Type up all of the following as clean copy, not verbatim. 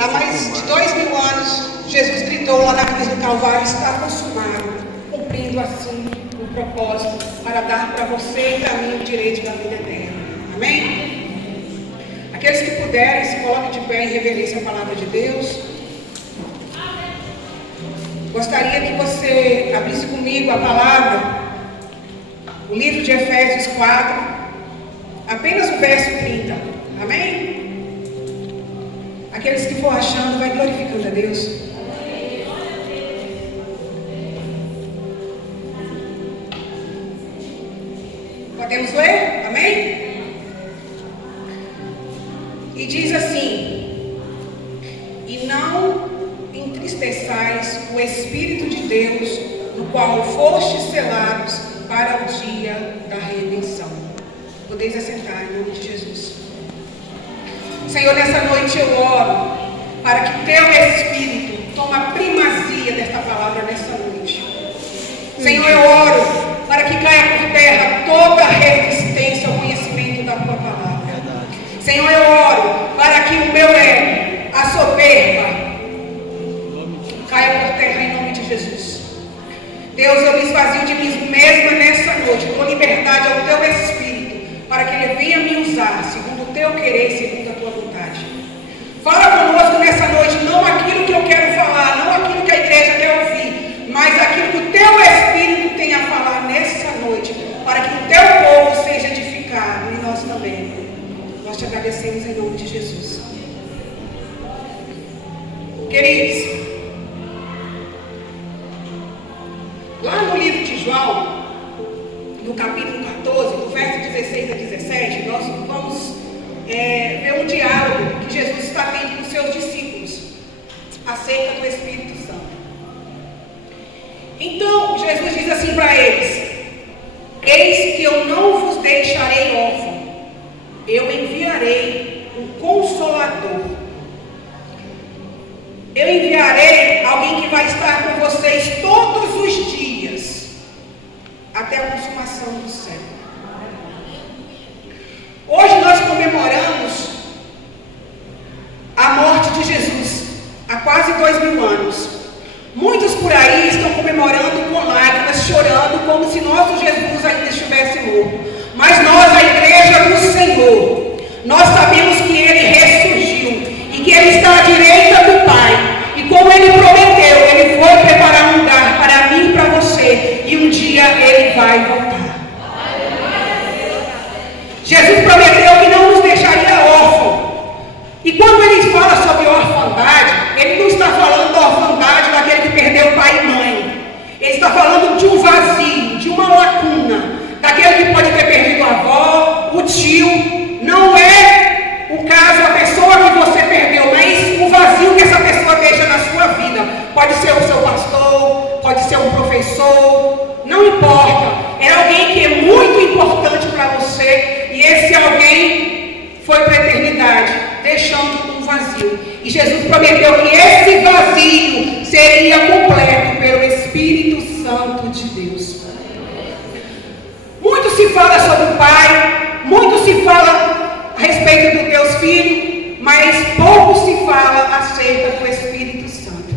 há mais de 2000 anos, Jesus gritou lá na cruz do Calvário: está consumado, cumprindo assim o propósito para dar para você e para mim o direito da vida eterna. Amém? Aqueles que puderem, se coloquem de pé em reverência à palavra de Deus. Gostaria que você abrisse comigo a palavra, o livro de Efésios 4, apenas o verso 30. Amém? Aqueles que for achando, vai glorificando a Deus. Podemos ler? Amém? E diz assim: e não entristeçais o Espírito de Deus, no qual fostes selados para o dia da redenção. Podeis assentar em nome de Jesus. Senhor, nessa noite eu oro para que teu Espírito tome a primazia desta palavra nessa noite. Senhor, eu oro para que caia por terra toda a resistência ao conhecimento da tua palavra. Senhor, eu oro para que o meu ego, a soberba, caia por terra em nome de Jesus. Deus, eu me esvazio de mim mesma nessa noite, com liberdade ao teu Espírito, para que ele venha me usar segundo o teu querer e segundo a tua vontade. Fala conosco nessa noite, não aquilo que eu quero falar, não aquilo que a igreja quer ouvir, mas aquilo que o teu Espírito tem a falar nessa noite, para que o teu povo seja edificado e nós também. Nós te agradecemos em nome de Jesus. Queridos, lá no livro de João, no capítulo 14, do verso 16 a 17, nós vamos ver um diálogo que Jesus está tendo com seus discípulos acerca do Espírito Santo. Então, Jesus diz assim para eles: eis que eu não vos deixarei órfãos, eu enviarei um Consolador. Eu enviarei alguém que vai estar com vocês todos os dias, até a consumação do século. Hoje nós comemoramos a morte de Jesus, há quase 2000 anos. Muitos por aí estão comemorando com lágrimas, chorando, como se nosso Jesus ainda estivesse morto. Mas nós, a igreja do Senhor, nós sabemos que ele ressurgiu e que ele está à direita do Pai. E como ele prometeu, ele foi preparar um lugar para mim e para você. E um dia ele vai voltar. Jesus prometeu que não nos deixaria órfãos. E quando ele fala sobre orfandade, ele não está falando da orfandade daquele que perdeu pai e mãe. Ele está falando de um vazio, de uma lacuna, daquele que pode ter perdido a avó, o tio. Não é o caso da pessoa que você perdeu, mas o vazio que essa pessoa deixa na sua vida. Pode ser o seu pastor, pode ser um professor, não importa. É alguém que é muito importante para você. E esse alguém foi para a eternidade, deixando um vazio. E Jesus prometeu que esse vazio seria completo pelo Espírito Santo de Deus. Muito se fala sobre o Pai, muito se fala a respeito do Deus Filho, mas pouco se fala acerca do Espírito Santo.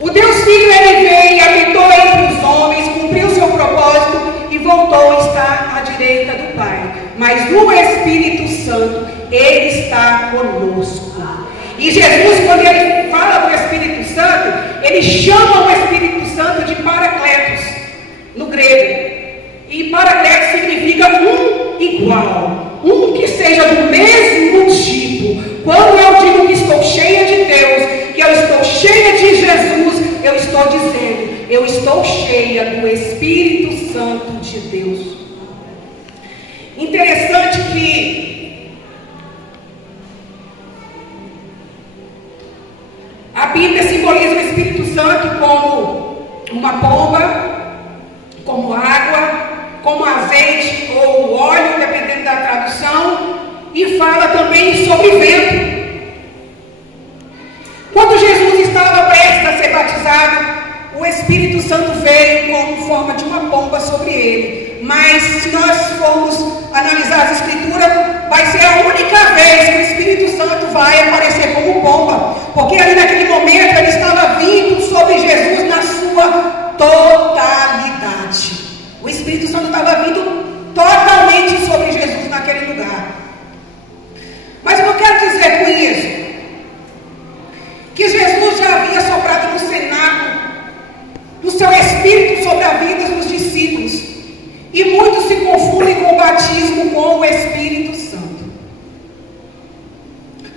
O Deus Filho, ele veio, habitou entre os homens, cumpriu seu propósito e voltou a estar à direita do Pai. Mas o Espírito Santo, ele está conosco. E Jesus, quando ele fala do Espírito Santo, ele chama o Espírito Santo de Paracletos, no grego. E Paracletos significa um igual, um que seja do mesmo tipo. Quando eu digo que estou cheia de Deus, que eu estou cheia de Jesus, eu estou dizendo, eu estou cheia do Espírito Santo de Deus. Interessante que a Bíblia simboliza o Espírito Santo como uma pomba, como água, como azeite ou óleo, dependendo da tradução, e fala também sobre vento. Quando Jesus estava prestes a ser batizado, o Espírito Santo veio como forma de uma pomba sobre ele. Mas se nós formos analisar as Escrituras, vai ser a única vez que o Espírito Santo vai aparecer como pomba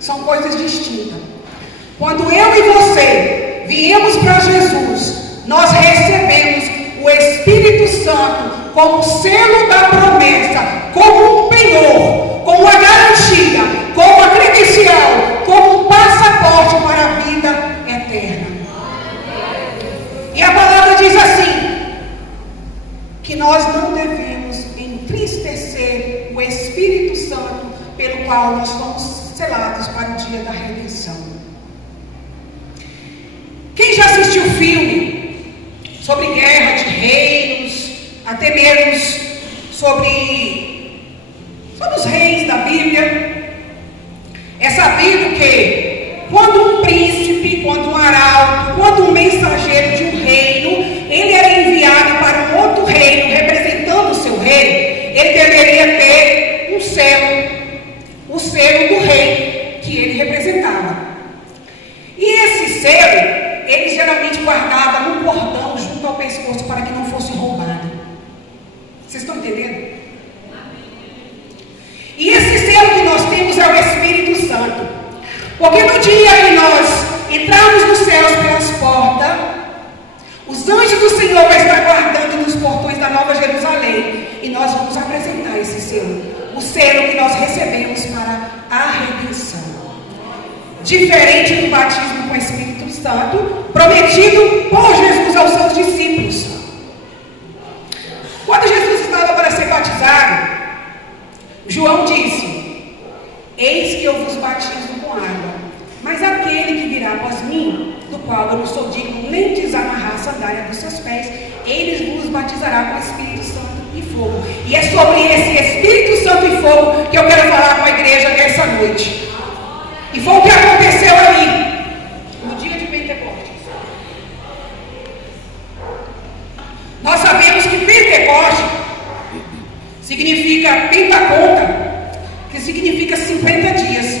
são coisas distintas. Quando eu e você viemos para Jesus, nós recebemos o Espírito Santo como selo da promessa, como um penhor, como a garantia, como a credencial, como um passaporte para a vida eterna. E a palavra diz assim, que nós não devemos entristecer o Espírito Santo pelo qual nós fomos selados para o dia da redenção. Quem já assistiu filme sobre guerra de reinos, até mesmo sobre os reis da Bíblia, é sabido que quando um príncipe, quando um arauto, quando um mensageiro de um reino, ele era enviado para um outro reino, representando o seu reino, ele deveria ter um selo, o selo do rei que ele representava. E esse selo, ele geralmente guardava num cordão junto ao pescoço para que não fosse roubado. Vocês estão entendendo? E esse selo que nós temos é o Espírito Santo. Porque no dia que nós entrarmos nos céus pelas portas, os anjos do Senhor vão estar guardando nos portões da Nova Jerusalém. E nós vamos apresentar esse selo. O selo que nós recebemos para a redenção. Diferente do batismo com o Espírito Santo, prometido por Jesus aos seus discípulos. Quando Jesus estava para ser batizado, João disse: eis que eu vos batizo com água, mas aquele que virá após mim, do qual eu não sou digno nem de desamarrar a sandália dos seus pés, ele vos batizará com o Espírito Santo e fogo. E é sobre esse Espírito Santo e fogo que eu quero falar com a igreja nessa noite. E foi o que aconteceu ali, no dia de Pentecostes. Nós sabemos que Pentecostes significa pentaconta, que significa 50 dias.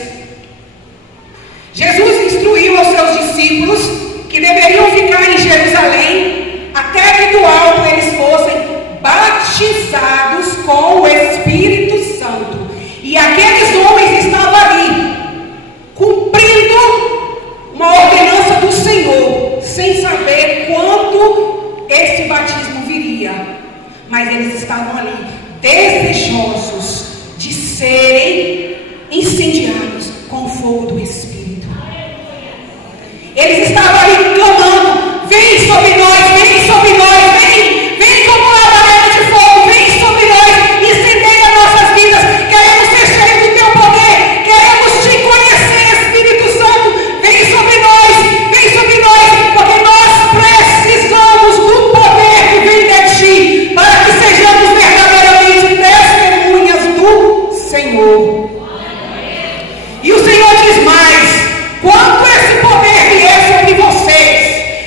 Jesus instruiu aos seus discípulos que deveriam ficar em Jerusalém até que do alto eles fossem batizados com o Espírito Santo. E aqueles homens estavam ali, cumprindo uma ordenança do Senhor, sem saber quando esse batismo viria. Mas eles estavam ali, desejosos de serem incendiados com o fogo do Espírito. Eles estavam ali clamando: vem sobre nós, vem sobre nós, vem como uma labareda de fogo, vem sobre nós, incendeia nossas vidas. Queremos ser cheios do teu poder, queremos te conhecer, Espírito Santo. Vem sobre nós, porque nós precisamos do poder que vem de ti, para que sejamos verdadeiramente testemunhas do Senhor. E o Senhor diz mais: quando esse poder vier sobre vocês,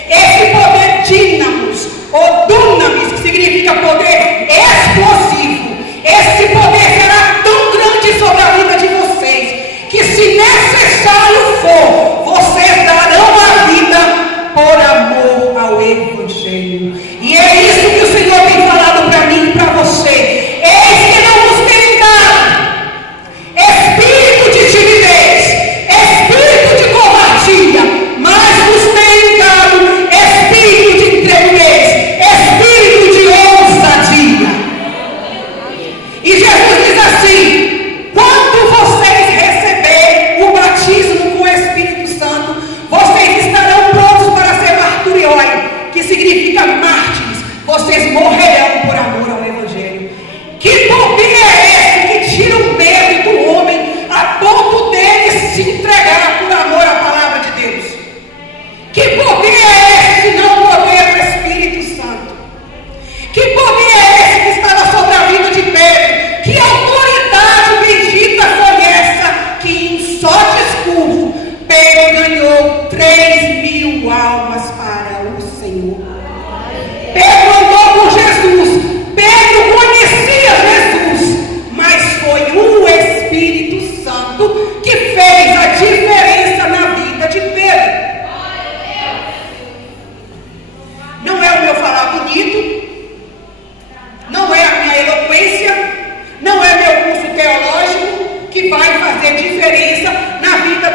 esse poder dínamos, ou dunamis, que significa poder explosivo, esse poder será tão grande sobre a vida de vocês, que se necessário for, vocês darão a vida por amor ao Evangelho. E é isso que o Senhor tem falado para mim e para você. Eis que não nos tem dado espírito de timidez, espírito de covardia, mas nos tem dado espírito de tremidez, espírito de ousadia. E Jesus diz assim: quando vocês receberem o batismo com o Espírito Santo, vocês estarão prontos para ser marturioi, que significa mártires. Vocês morrerão por amor ao Evangelho. Que poder é esse que tira o medo do homem a ponto dele se entregar por amor à palavra de Deus? Que poder é esse se não o poder do Espírito Santo? Que poder é esse que estava sobre a vida de Pedro? Que autoridade bendita foi essa que em só discurso Pedro ganhou 3.000 almas para o Senhor? Pedro andou com Jesus, Pedro conhecia Jesus, mas foi o Espírito Santo que fez a diferença na vida de Pedro. Não é o meu falar bonito, não é a minha eloquência, não é meu curso teológico que vai fazer diferença na vida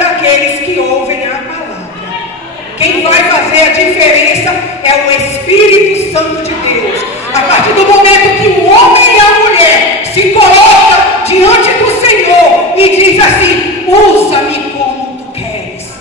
usa-me como tu queres.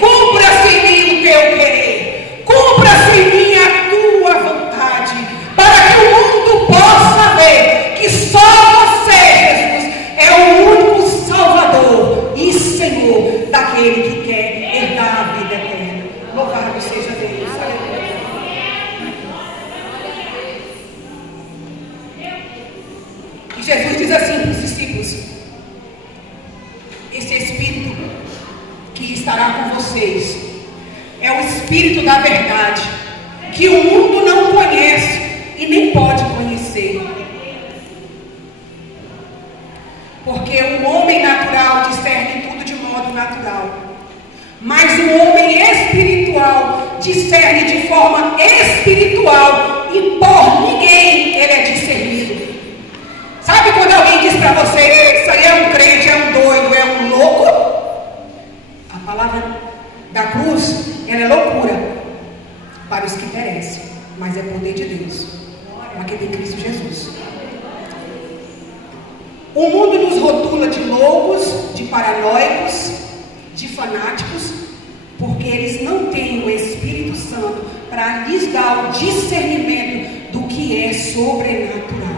Cumpra-se em mim o teu querer. Cumpra-se em mim a tua vontade, para que o mundo possa ver que só você, Jesus, é o único Salvador e Senhor daquele que quer herdar a vida eterna. Louvado seja Deus. Aleluia. E Jesus diz assim para os discípulos: esse Espírito que estará com vocês é o Espírito da verdade, que o mundo não conhece e nem pode conhecer, porque o homem natural discerne tudo de modo natural, mas o homem espiritual discerne de forma espiritual, e por ninguém ele é discernido. Sabe quando alguém diz para você: isso aí é um crente, é um doido, é um louco? A palavra da cruz, ela é loucura para os que perecem, mas é poder de Deus para quem tem Cristo Jesus. O mundo nos rotula de loucos, de paranoicos, de fanáticos, porque eles não têm o Espírito Santo para lhes dar o discernimento do que é sobrenatural.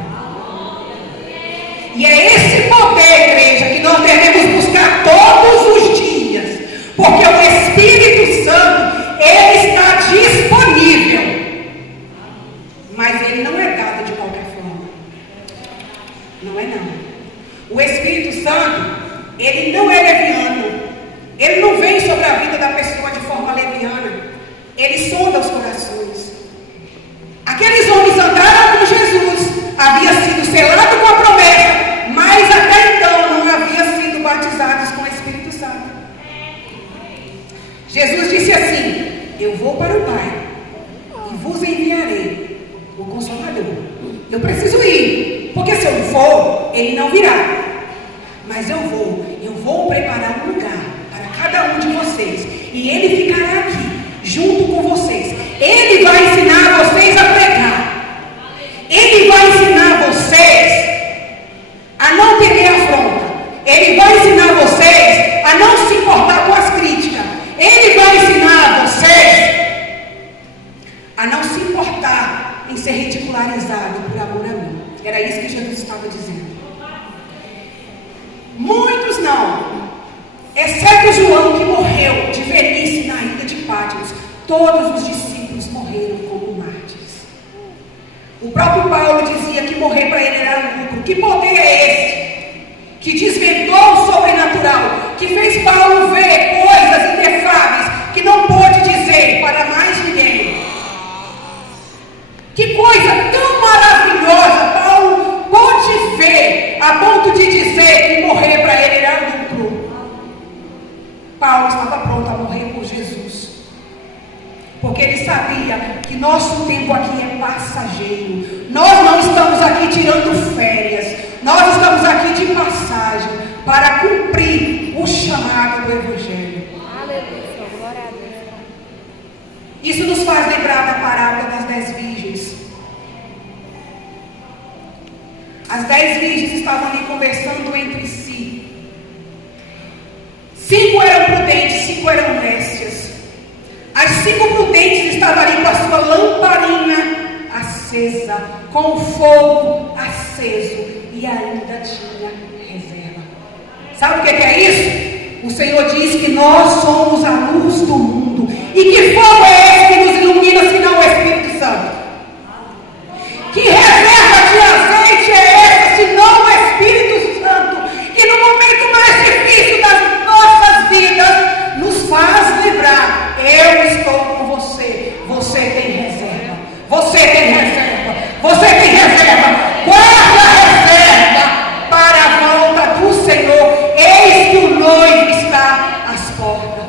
E é esse poder, igreja, que nós devemos buscar todos os dias, porque o Espírito Santo, ele está disponível, mas ele não é dado de qualquer forma. Não é não. O Espírito Santo, ele não é leviano. Ele não vem sobre a vida da pessoa de forma leviana. Ele sonda os corações. Aqueles homens andaram com Jesus, havia sido selado com a promessa, mas até então não haviam sido batizados com o Espírito Santo. Jesus disse assim: eu vou para o Pai e vos enviarei o Consolador. Eu preciso ir, porque se eu não for, ele não virá. Mas eu vou preparar um lugar para cada um de vocês, e ele ficará aqui junto com vocês. Ele vai ensinar vocês a pregar. Ele vai ensinar vocês a não temer afronta. Ele vai ensinar vocês a não se importar com as críticas. Ele vai ensinar vocês a não se importar em ser ridicularizado por amor a mim. Era isso que Jesus estava dizendo. Muitos não, exceto João, que morreu de velhice na ilha de Patmos. Todos os discípulos morreram como mártires. O próprio Paulo dizia que morrer para ele era lucro. Que poder é esse que desvendou o sobrenatural, que fez Paulo ver coisas inefáveis que não pôde dizer para mais ninguém? Que coisa tão maravilhosa Paulo pôde ver a ponto de dizer que morrer para ele era lucro. Paulo estava pronto a morrer por Jesus, porque ele sabia que nosso tempo aqui é passageiro. Nós não estamos aqui tirando férias, nós estamos aqui de passagem para cumprir o chamado do Evangelho. Aleluia, glória a Deus. Isso nos faz lembrar da parábola das 10 virgens. As 10 virgens estavam ali conversando entre si. 5 eram prudentes, 5 eram nécias. As 5 prudentes estavam ali com a sua lamparina acesa, com o fogo aceso, e ainda tinha reserva. Sabe o que é isso? O Senhor diz que nós somos a luz do mundo. E que fogo é esse que nos ilumina, senão o Espírito Santo? Que reserva de azeite é essa, senão o Espírito Santo? Que no momento mais difícil das nossas vidas nos faz lembrar: eu estou com você. Você tem reserva. Você tem reserva. Você tem reserva. Guarda a reserva para a volta do Senhor. Eis que o noivo está às portas.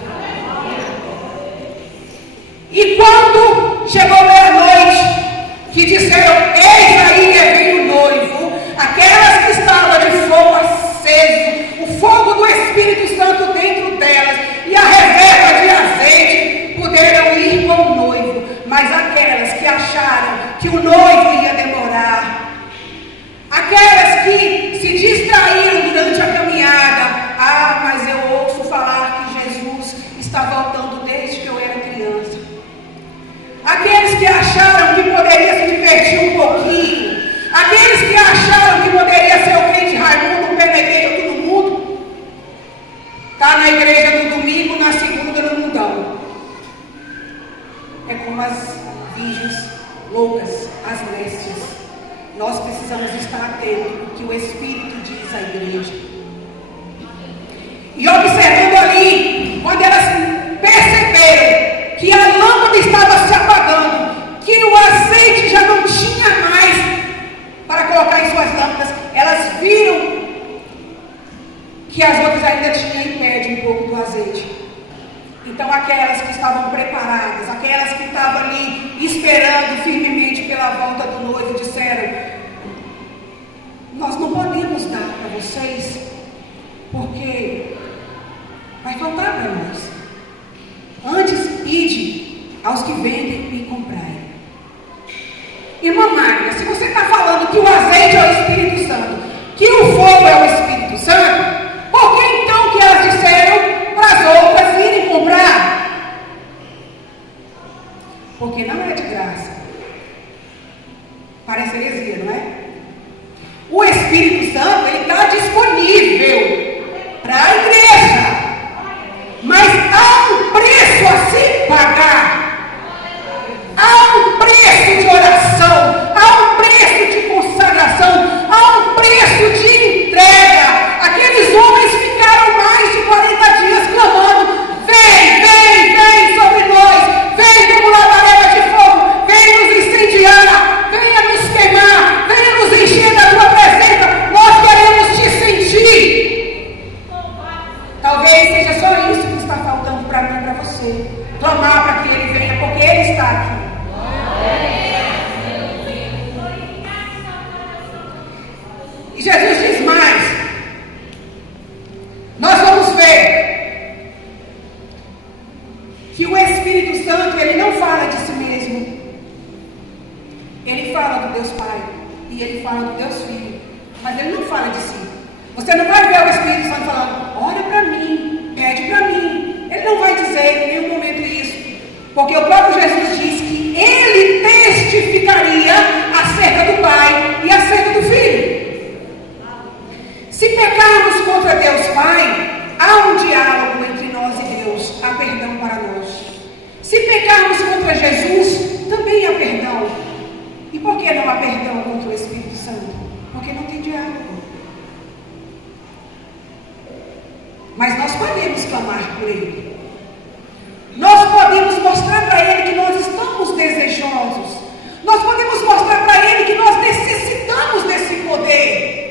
poderia se divertir um pouquinho, aqueles que acharam que poderia ser o crente Raimundo, o pé na igreja, todo mundo, está na igreja no domingo, na segunda no mundão. É como as virgens loucas, as nécias. Nós precisamos estar atentos ao que o Espírito diz à igreja. E observando ali, quando elas perceberam que a lâmpada estava se apagando, que o azeite já não tinha mais para colocar em suas lâmpadas, elas viram que as outras ainda tinham em média um pouco do azeite. Então aquelas que estavam preparadas, aquelas que estavam ali esperando firmemente pela volta do noivo, disseram: nós não podemos dar para vocês, porque vai faltar para nós. Antes, ide aos que vendem e comprai. Irmã Magna, se você está falando que o azeite é o Espírito Santo, que o fogo é o Espírito Santo, por que então que elas disseram para as outras irem comprar? Porque não é de graça. Parece heresia, não é? O Espírito Santo, ele está disponível para a igreja, mas há um preço a se pagar. Há um preço de oração, há um preço de consagração, há um preço de entrega. Aqueles homens ficaram mais de 40 dias clamando: vem, vem, vem sobre nós, vem como labareda de fogo, vem nos incendiar, venha nos queimar, venha nos encher da tua presença, nós queremos te sentir. Talvez seja só isso que está faltando para mim e para você, clamar para que ele venha, porque ele está aqui. E Jesus diz mais. Nós vamos ver que o Espírito Santo, ele não fala de si mesmo. Ele fala do Deus Pai e ele fala do Deus Filho, mas ele não fala de si. Você não vai ver o Espírito Santo falando: ora para mim, pede para mim. Ele não vai dizer em nenhum momento isso, porque o próprio Jesus diz que ele testificaria acerca do Pai e acerca do Filho. Se pecarmos contra Deus Pai, há um diálogo entre nós e Deus, há perdão para nós. Se pecarmos contra Jesus, também há perdão. E por que não há perdão contra o Espírito Santo? Porque não tem diálogo. Mas nós podemos clamar por Ele. Nós podemos mostrar para Ele que nós estamos desejosos. Nós podemos mostrar para Ele que nós necessitamos desse poder.